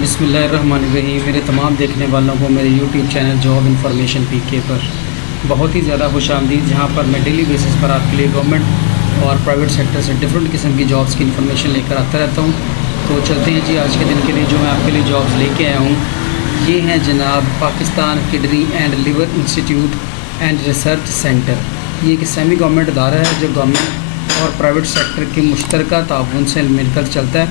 बिस्मिल्लाहिर्रहमानिर्रहीम। मेरे तमाम देखने वालों को मेरे यूट्यूब चैनल जॉब इन्फॉर्मेशन पीके पर बहुत ही ज़्यादा खुशामदीद, जहाँ पर मैं डेली बेसिस पर आपके लिए गवर्नमेंट और प्राइवेट सेक्टर से डिफरेंट किस्म की जॉब्स की इन्फॉर्मेशन लेकर आता रहता हूँ। तो चलते हैं जी, आज के दिन के लिए जो मैं आपके लिए जॉब्स लेके आया हूँ ये हैं जनाब Pakistan kidney and liver institute and research centre. ये एक सेमी गवर्नमेंट अदारा है जो गवर्नमेंट और प्राइवेट सेक्टर के मुश्तरका ताउन से मिलकर चलता है।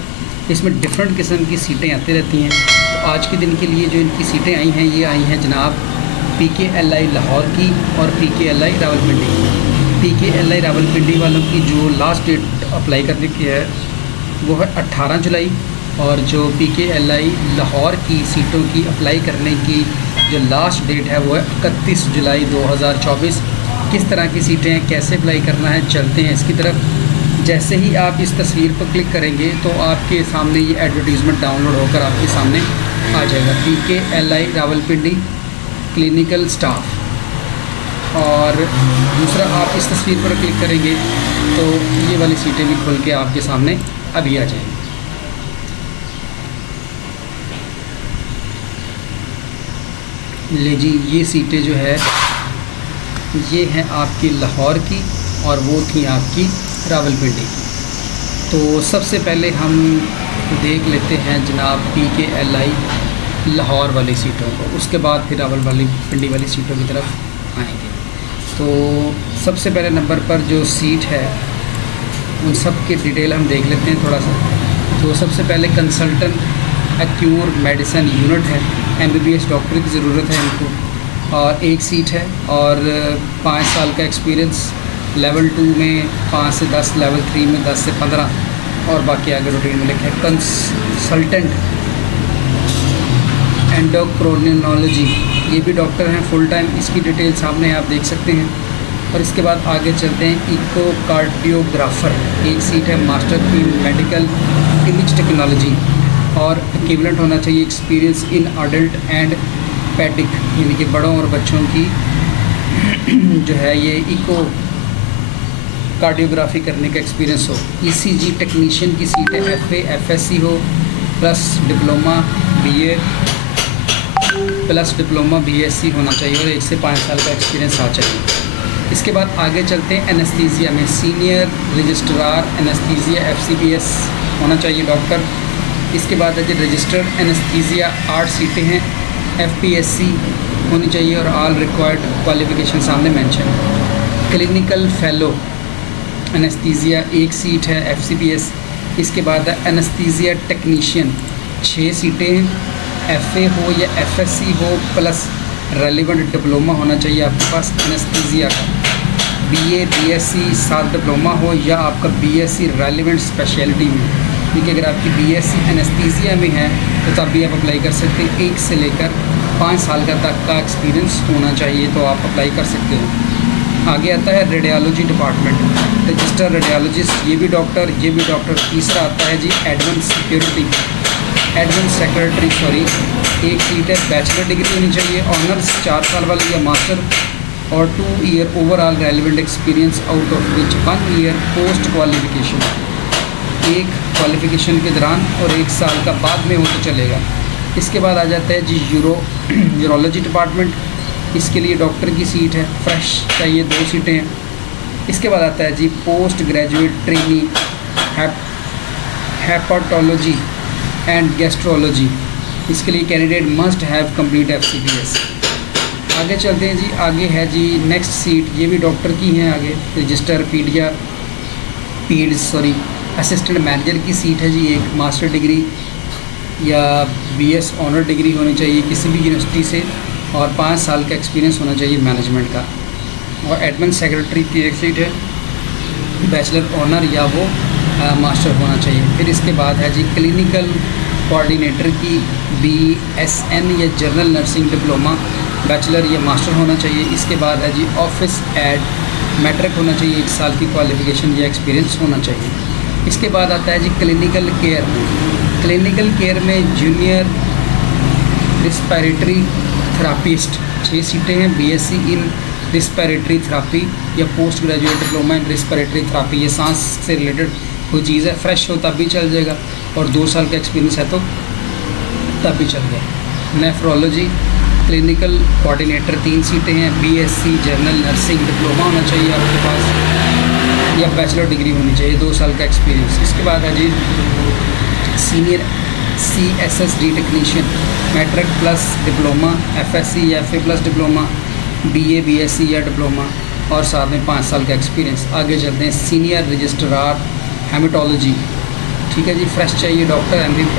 इसमें डिफरेंट किस्म की सीटें आती रहती हैं। तो आज के दिन के लिए जो इनकी सीटें आई हैं ये आई हैं जनाब PKLI लाहौर की और PKLI रावलपिंडी की। PKLI रावलपिंडी वालों की जो लास्ट डेट अप्लाई करने की है वो है 18 जुलाई, और जो PKLI लाहौर की सीटों की अप्लाई करने की जो लास्ट डेट है वो है 31 जुलाई 2024। किस तरह की सीटें हैं, कैसे अप्लाई करना है, चलते हैं इसकी तरफ। जैसे ही आप इस तस्वीर पर क्लिक करेंगे तो आपके सामने ये एडवर्टीज़मेंट डाउनलोड होकर आपके सामने आ जाएगा। PKLI Rawalpindi clinical staff. और दूसरा, आप इस तस्वीर पर क्लिक करेंगे तो ये वाली सीटें भी खुल के आपके सामने अभी आ जाएंगी। ले जी, ये सीटें जो है ये हैं आपकी लाहौर की और वो थी आपकी रावलपिंडी की। तो सबसे पहले हम देख लेते हैं जनाब PKLI लाहौर वाली सीटों को, उसके बाद फिर रावलपिंडी वाली सीटों की तरफ आएंगे। तो सबसे पहले नंबर पर जो सीट है उन सब की डिटेल हम देख लेते हैं थोड़ा सा। तो सबसे पहले कंसल्टेंट एक्यूर मेडिसिन यूनिट है, MBBS डॉक्टर की ज़रूरत है इनको, और एक सीट है और 5 साल का एक्सपीरियंस। लेवल 2 में 5 से 10, लेवल 3 में 10 से 15, और बाकी आगे रूटीन में लिखे। कंसल्टेंट एंडोक्रोनिनोलॉजी, ये भी डॉक्टर हैं फुल टाइम, इसकी डिटेल सामने आप देख सकते हैं। और इसके बाद आगे चलते हैं इकोकार्डियोग्राफर, एक सीट है master in medical image technology, और इक्विवेलेंट होना चाहिए एक्सपीरियंस इन अडल्ट एंड पैडिक, यानी कि बड़ों और बच्चों की जो है ये इको कार्डियोग्राफी करने का एक्सपीरियंस हो। ECG टेक्नीशियन की सीट है, FA FSC हो plus diploma BA plus diploma BSc होना चाहिए, और 1 से 5 साल का एक्सपीरियंस आ चाहिए। इसके बाद आगे चलते हैं एनेस्थीसिया में, सीनियर रजिस्ट्रार एनेस्थीसिया FCPS होना चाहिए डॉक्टर। इसके बाद है जी रजिस्टर्ड एनेस्थीसिया 8 सीटें हैं, FPSC होनी चाहिए, और ऑल रिक्वायर्ड क्वालिफिकेशन सामने मेंशन है। क्लिनिकल फेलो एनेस्थीसिया 1 सीट है, FCPS। इसके बाद है एनेस्थीसिया टेक्नीशियन 6 सीटें हैं, FA हो या FSC हो प्लस रेलिवेंट डिप्लोमा होना चाहिए आपके पास एनेस्थीसिया का। BA BSc 7 डिप्लोमा हो या आपका BSc रेलिवेंट स्पेशलिटी में, क्योंकि अगर आपकी BSc एनेस्थीसिया में है तो तब भी आप अप्लाई कर सकते हैं। 1 से लेकर 5 साल का तक का एक्सपीरियंस होना चाहिए तो आप अप्लाई कर सकते हैं। आगे आता है रेडियोलॉजी डिपार्टमेंट, रजिस्टर रेडियोलॉजिस्ट, ये भी डॉक्टर, ये भी डॉक्टर। तीसरा आता है जी एडवांस सेक्रेटरी, एक सीट है, बैचलर डिग्री होनी चाहिए, ऑनर्स 4 साल वाली या मास्टर, और 2 year overall relevant experience out of which 1 year post qualification, एक क्वालिफिकेशन के दौरान और 1 साल का बाद में हो तो चलेगा। इसके बाद आ जाता है जी यूरोलॉजी डिपार्टमेंट, इसके लिए डॉक्टर की सीट है, फ्रेश चाहिए, 2 सीटें हैं। इसके बाद आता है जी post graduate trainee hepatology and gastrology, इसके लिए candidate must have complete FCPS। आगे चलते हैं जी, आगे है जी नेक्स्ट सीट, ये भी डॉक्टर की हैं। आगे रजिस्टर असिस्टेंट मैनेजर की सीट है जी, एक मास्टर डिग्री या BS ऑनर डिग्री होनी चाहिए किसी भी यूनिवर्सिटी से, और 5 साल का एक्सपीरियंस होना चाहिए मैनेजमेंट का। और एडमिन सेक्रेटरी की एक सीट है, बैचलर ऑनर या वो मास्टर होना चाहिए। फिर इसके बाद है जी क्लिनिकल कोऑर्डिनेटर की BSN या जनरल नर्सिंग डिप्लोमा, बैचलर या मास्टर होना चाहिए। इसके बाद है जी ऑफिस एड मैट्रिक होना चाहिए, 1 साल की क्वालिफिकेशन या एक्सपीरियंस होना चाहिए। इसके बाद आता है जी क्लिनिकल केयर में जूनियर रिस्पिरेटरी थेरापिस्ट 6 सीटें हैं, BSc इन रिस्पिरेटरी थेरापी या post graduate diploma in respiratory therapy, ये सांस से रिलेटेड कोई चीज़ है, फ्रेश हो तब भी चल जाएगा, और 2 साल का एक्सपीरियंस है तो तब भी चल गया। नेफ्रोलॉजी क्लिनिकल कोऑर्डिनेटर 3 सीटें हैं। बीएससी जनरल नर्सिंग डिप्लोमा होना चाहिए आपके पास या बैचलर डिग्री होनी चाहिए, 2 साल का एक्सपीरियंस। इसके बाद है जी senior CSSD technician, matric plus diploma, FSC या FA plus diploma, BA BSc या डिप्लोमा और साथ में 5 साल का एक्सपीरियंस। आगे चलते हैं सीनियर रजिस्ट्रार हेमेटोलॉजी, ठीक है जी, फ्रेश चाहिए, डॉक्टर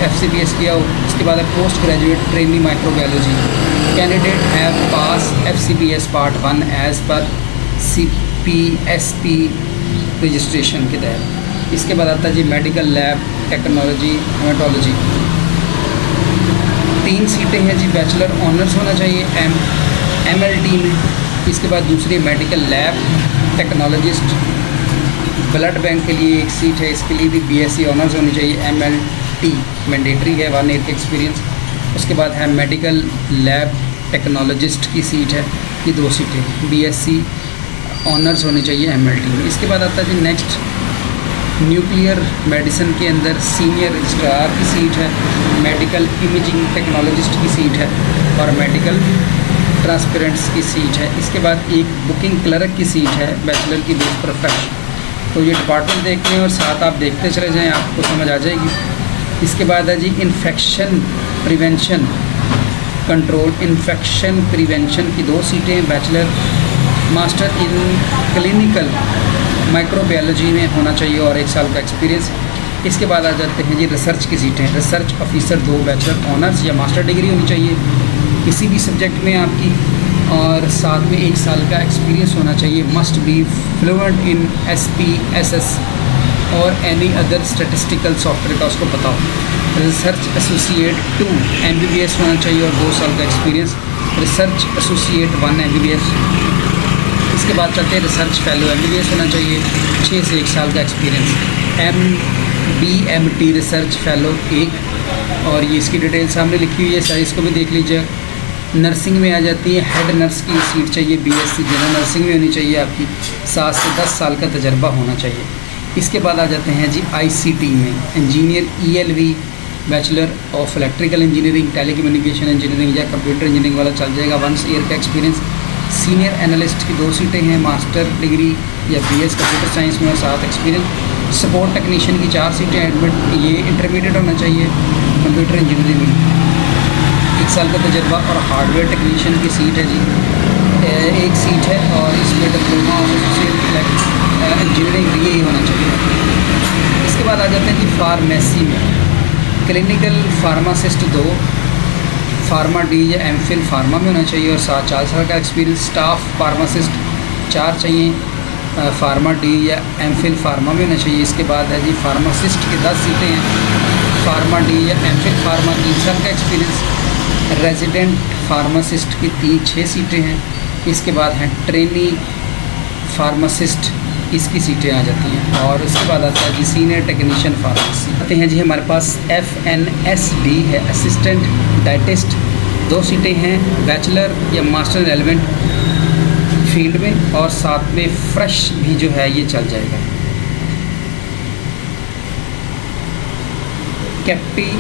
FCPS किया हो। इसके बाद है post graduate trainee microbiology, candidate have pass FCPS पार्ट 1 एज पर CPSP रजिस्ट्रेशन के तहत। इसके बाद आता है जी मेडिकल लैब टेक्नोलॉजी हेमेटोलॉजी, 3 सीटें हैं जी, बैचलर ऑनर्स होना चाहिए MLT में। इसके बाद दूसरी medical lab technologist, blood bank के लिए 1 सीट है, इसके लिए भी BSc ऑनर्स होनी चाहिए। MLT मैंडेटरी है, 1 ईयर का एक्सपीरियंस। उसके बाद है मेडिकल लैब टेक्नोलॉजिस्ट की सीट है, ये 2 सीटें, BSc ऑनर्स होनी चाहिए MLT में। इसके बाद आता है जी नेक्स्ट न्यूक्लियर मेडिसिन के अंदर सीनियर रजिस्ट्रार की सीट है, मेडिकल इमेजिंग टेक्नोलॉजिस्ट की सीट है और मेडिकल ट्रांसपेरेंट्स की सीट है। इसके बाद एक बुकिंग क्लर्क की सीट है, बैचलर की बेस पर फ्रेश। तो ये डिपार्टमेंट देखते हैं और साथ आप देखते चले जाएं, आपको समझ आ जाएगी। इसके बाद है जी infection prevention control, infection prevention की 2 सीटें हैं, bachelor master in clinical microbiology में होना चाहिए और 1 साल का एक्सपीरियंस। इसके बाद आ जाते हैं जी रिसर्च की सीटें, रिसर्च ऑफिसर 2, बैचलर ऑनर्स या मास्टर डिग्री होनी चाहिए किसी भी सब्जेक्ट में आपकी और साथ में 1 साल का एक्सपीरियंस होना चाहिए। Must be fluent in SPSS और एनी अदर स्टैटिस्टिकल सॉफ्टवेयर का उसको पता हो। रिसर्च एसोसिएट 2 MBBS होना चाहिए और 2 साल का एक्सपीरियंस। Research associate 1 MBBS। इसके बाद चलते हैं रिसर्च फेलो, MBBS होना चाहिए, 6 से 1 साल का एक्सपीरियंस। MBMT रिसर्च फेलो 1 और ये इसकी डिटेल सामने लिखी हुई है, साइज़ को भी देख लीजिए। नर्सिंग में आ जाती है, हेड नर्स की सीट चाहिए, BSc जनरल नर्सिंग में होनी चाहिए आपकी, 7 से 10 साल का तजर्बा होना चाहिए। इसके बाद आ जाते हैं जी ICT में, engineer ELV, bachelor of electrical engineering, telecommunication engineering या कंप्यूटर इंजीनियरिंग वाला चल जाएगा, 1 ईयर का एक्सपीरियंस। सीनियर एनालिस्ट की 2 सीटें हैं, मास्टर डिग्री या BS कंप्यूटर साइंस में और 7 एक्सपीरियंस। सपोर्ट टेक्नीशियन की 4 सीटें, एडमिट ये इंटरमीडिएट होना चाहिए कंप्यूटर इंजीनियरिंग में, 1 साल का तजर्बा। और हार्डवेयर टेक्नीशियन की सीट है जी, 1 सीट है और इसमें डिप्लोमा और इंजीनियरिंग भी यही होना चाहिए। इसके बाद आ जाते हैं जी फार्मेसी में, क्लिनिकल फार्मासिस्ट 2, फार्मा D या MPhil फार्मा में होना चाहिए और 4 साल का एक्सपीरियंस। स्टाफ फार्मासिस्ट 4 चाहिए, फार्मा D या MPhil फार्मा में होना चाहिए। इसके बाद है जी फार्मासिस्ट की 10 सीटें हैं, फार्मा D या MPhil फार्मा 3 साल का एक्सपीरियंस। रेजिडेंट फार्मासिस्ट की 6 सीटें हैं। इसके बाद है ट्रेनी फार्मासिस्ट, इसकी सीटें आ जाती हैं और उसके बाद आता है जी सीनियर टेक्नीशियन फार्मेसी। आते हैं जी हमारे पास FNSD है, असिस्टेंट डाइटिस्ट, 2 सीटें हैं, बैचलर या मास्टर रेलेवेंट फील्ड में और साथ में फ्रेश भी जो है ये चल जाएगा। कैप्टी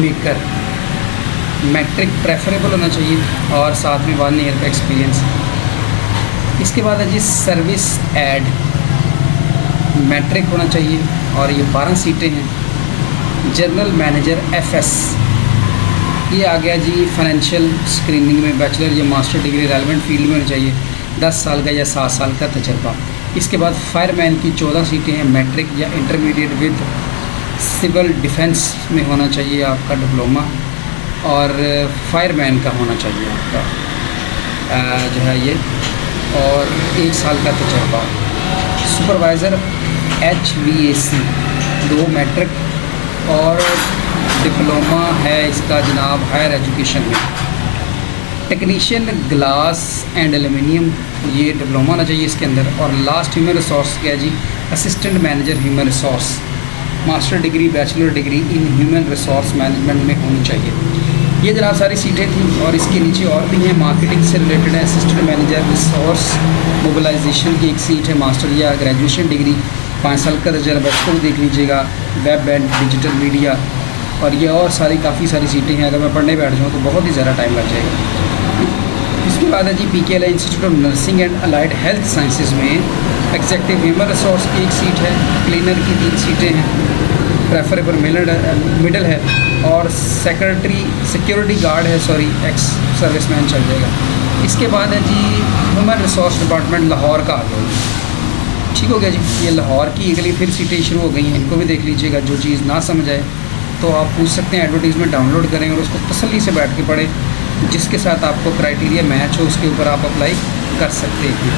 मेकर मैट्रिक प्रेफरेबल होना चाहिए और साथ में 1 ईयर का एक्सपीरियंस। इसके बाद है जी सर्विस एड, मैट्रिक होना चाहिए और ये 12 सीटें हैं। जनरल मैनेजर FS, ये आ गया जी फाइनेंशियल स्क्रीनिंग में, बैचलर या मास्टर डिग्री रेलेवेंट फील्ड में होनी चाहिए, 10 साल का या 7 साल का तजर्बा। इसके बाद फायरमैन की 14 सीटें हैं, मैट्रिक या इंटरमीडिएट विद सिविल डिफेंस में होना चाहिए आपका डिप्लोमा और फायरमैन का होना चाहिए आपका जो है ये और 1 साल का तजर्बा। सुपरवाइज़र HVAC 2 मैट्रिक और डिप्लोमा है इसका जनाब हायर एजुकेशन में। टेक्नीशियन ग्लास एंड एल्युमिनियम, ये डिप्लोमा होना चाहिए इसके अंदर। और लास्ट ह्यूमन रिसोर्स क्या जी, assistant manager human resource, master degree bachelor degree in human resource management में होनी चाहिए। ये जनाब सारी सीटें थी और इसके नीचे और भी हैं, मार्केटिंग से रिलेटेड है, असिस्टेंट मैनेजर रिसोर्स मोबिलाइजेशन की 1 सीट है, मास्टर या ग्रेजुएशन डिग्री, 5 साल का तजर्बा, इसको भी देख लीजिएगा। वेब एंड डिजिटल मीडिया और ये और काफ़ी सारी सीटें हैं। अगर मैं पढ़ने बैठ जाऊँ तो बहुत ही ज़्यादा टाइम लग जाएगा। इसके बाद है जी PKLI institute of nursing and allied health sciences में एग्जेक्टिव ह्यूमन रिसोर्स की 1 सीट है, क्लीनर की 3 सीटें हैं, प्रेफरेबल मिडल है, और सिक्योरिटी गार्ड है, एक्स सर्विसमैन चल जाएगा। इसके बाद है जी ह्यूमन रिसोर्स डिपार्टमेंट लाहौर का आ गया। ठीक हो गया जी। ये लाहौर की अगली फिर सीटें शुरू हो गई हैं, इनको भी देख लीजिएगा। जो चीज़ ना समझ आए तो आप पूछ सकते हैं, एडवर्टीज़मेंट डाउनलोड करें और उसको तसल्ली से बैठ के पढ़ें। जिसके साथ आपको क्राइटेरिया मैच हो उसके ऊपर आप अप्लाई कर सकते हैं।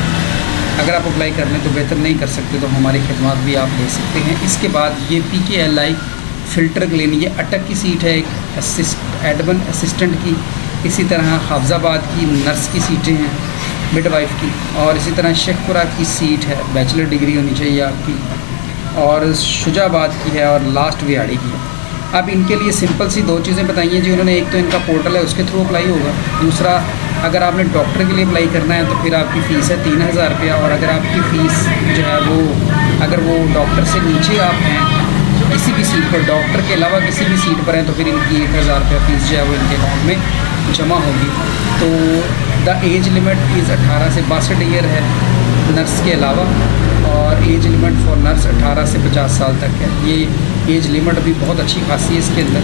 अगर आप अप्लाई कर लें तो बेहतर, नहीं कर सकते तो हमारी खिदमत भी आप ले सकते हैं। इसके बाद ये PKLI फ़िल्टर क्लीन, ये अटक की सीट है, एक एडमिन असिस्टेंट की। इसी तरह हाफजाबाद की नर्स की सीटें हैं, मिडवाइफ की, और इसी तरह शेखपुरा की सीट है, बैचलर डिग्री होनी चाहिए आपकी, और शुजाबाद की है, और लास्ट विहाड़ी की है। अब इनके लिए सिंपल सी 2 चीज़ें बताई हैं जी उन्होंने। एक तो इनका पोर्टल है, उसके थ्रू अप्लाई होगा। दूसरा, अगर आपने डॉक्टर के लिए अप्लाई करना है तो फिर आपकी फ़ीस है 3000 रुपया, और अगर आपकी फ़ीस जो है वो, अगर वो डॉक्टर से नीचे आप हैं किसी भी सीट पर, डॉक्टर के अलावा किसी भी सीट पर हैं, तो फिर इनकी 1000 रुपया फ़ीस जो है वो इनके अकाउंट में जमा होगी। तो द एज लिमिट इज़ 18 से 62 ईयर है नर्स के अलावा, और एज लिमिट फॉर नर्स 18 से 50 साल तक है। ये एज लिमिट भी बहुत अच्छी खासी है इसके अंदर,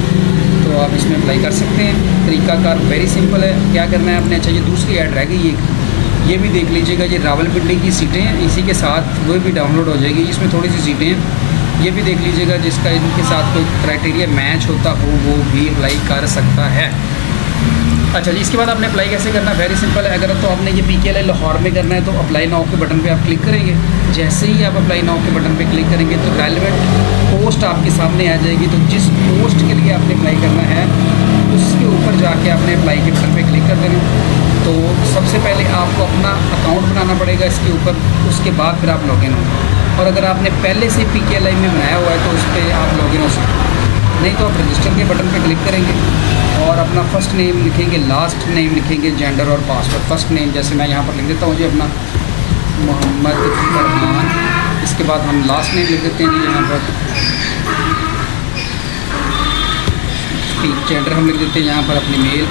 तो आप इसमें अप्लाई कर सकते हैं। तरीकाकार वेरी सिंपल है। क्या करना है आपने, अच्छा ये दूसरी ऐड रह गई, ये भी देख लीजिएगा। ये रावलपिंडी की सीटें हैं, इसी के साथ वो भी डाउनलोड हो जाएगी। इसमें थोड़ी सी सीटें हैं, ये भी देख लीजिएगा। जिसका इनके साथ कोई क्राइटेरिया मैच होता हो वो भी अप्लाई कर सकता है। अच्छा जी, इसके बाद आपने अप्लाई कैसे करना है, वेरी सिंपल है। अगर तो आपने ये PKLI लाहौर में करना है तो अप्लाई नाउ के बटन पे आप क्लिक करेंगे। जैसे ही आप अप्लाई नाउ के बटन पे क्लिक करेंगे तो रेलेवेंट पोस्ट आपके सामने आ जाएगी। तो जिस पोस्ट के लिए आपने अप्लाई करना है उसके ऊपर जाके आपने अप्लाई के बटन पे क्लिक कर देना। तो सबसे पहले आपको अपना अकाउंट बनाना पड़ेगा इसके ऊपर, उसके बाद फिर आप लॉगिन होंगे। और अगर आपने पहले से PKLI में बनाया हुआ है तो उस पर आप लॉगिन हो सकते हैं, नहीं तो आप रजिस्टर के बटन पर क्लिक करेंगे और अपना फ़र्स्ट नेम लिखेंगे, लास्ट नेम लिखेंगे, जेंडर और पासवर्ड। फ़र्स्ट नेम जैसे मैं यहाँ पर लिख देता हूँ जी अपना मोहम्मद फरमान। इसके बाद हम लास्ट नेम लिख देते हैं जी यहाँ पर, जेंडर हम लिख देते हैं यहाँ पर अपनी मेल।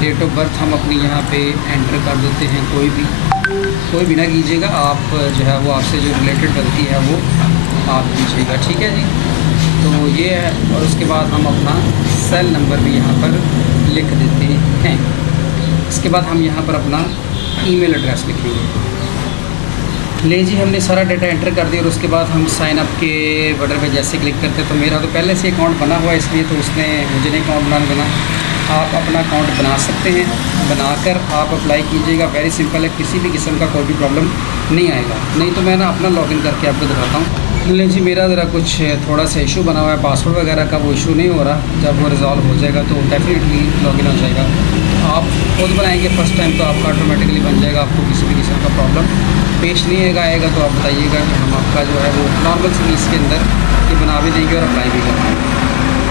डेट ऑफ बर्थ हम अपनी यहाँ पे एंटर कर देते हैं, कोई भी ना कीजिएगा आप, जो है वो आपसे जो रिलेटेड बनती है वो आप कीजिएगा। ठीक है जी, तो ये है। और उसके बाद हम अपना सेल नंबर भी यहाँ पर लिख देते हैं। इसके बाद हम यहाँ पर अपना ईमेल एड्रेस लिखेंगे। ले जी, हमने सारा डाटा एंटर कर दिया और उसके बाद हम साइन अप के बटन पे जैसे क्लिक करते हैं तो मेरा तो पहले से अकाउंट बना हुआ है, इसलिए तो उसने मुझे नहीं अकाउंट बनाना देना। आप अपना अकाउंट बना सकते हैं, बनाकर आप अप्लाई कीजिएगा। वेरी सिंपल है, किसी भी किस्म का कोई भी प्रॉब्लम नहीं आएगा। नहीं तो मैं ना अपना लॉगिन करके आपको दिखाता हूँ। ले जी, मेरा ज़रा कुछ थोड़ा सा इशू बना हुआ है, पासवर्ड वगैरह का वो इशू नहीं हो रहा। जब वो रिजॉल्व हो जाएगा तो डेफिनेटली लॉगिन हो जाएगा। आप खुद बनाएंगे फर्स्ट टाइम तो आपका ऑटोमेटिकली बन जाएगा, आपको किसी भी किस्म का प्रॉब्लम पेश नहीं आएगा। तो आप बताइएगा कि हम आपका जो है वो नॉर्मल सी फीस के अंदर ये बना भी देंगे और अप्लाई भी करेंगे।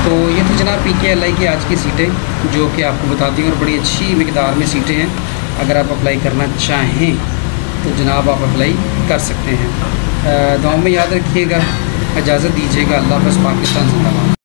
तो ये थी जनाब PKLI की आज की सीटें जो कि आपको बता दी और बड़ी अच्छी मिकदार में सीटें हैं। अगर आप अप्लाई करना चाहें तो जनाब आप अप्लाई कर सकते हैं। दुआ में याद रखिएगा, इजाज़त दीजिएगा। अल्लाह हाफ़िज़। पाकिस्तान जिंदाबाद।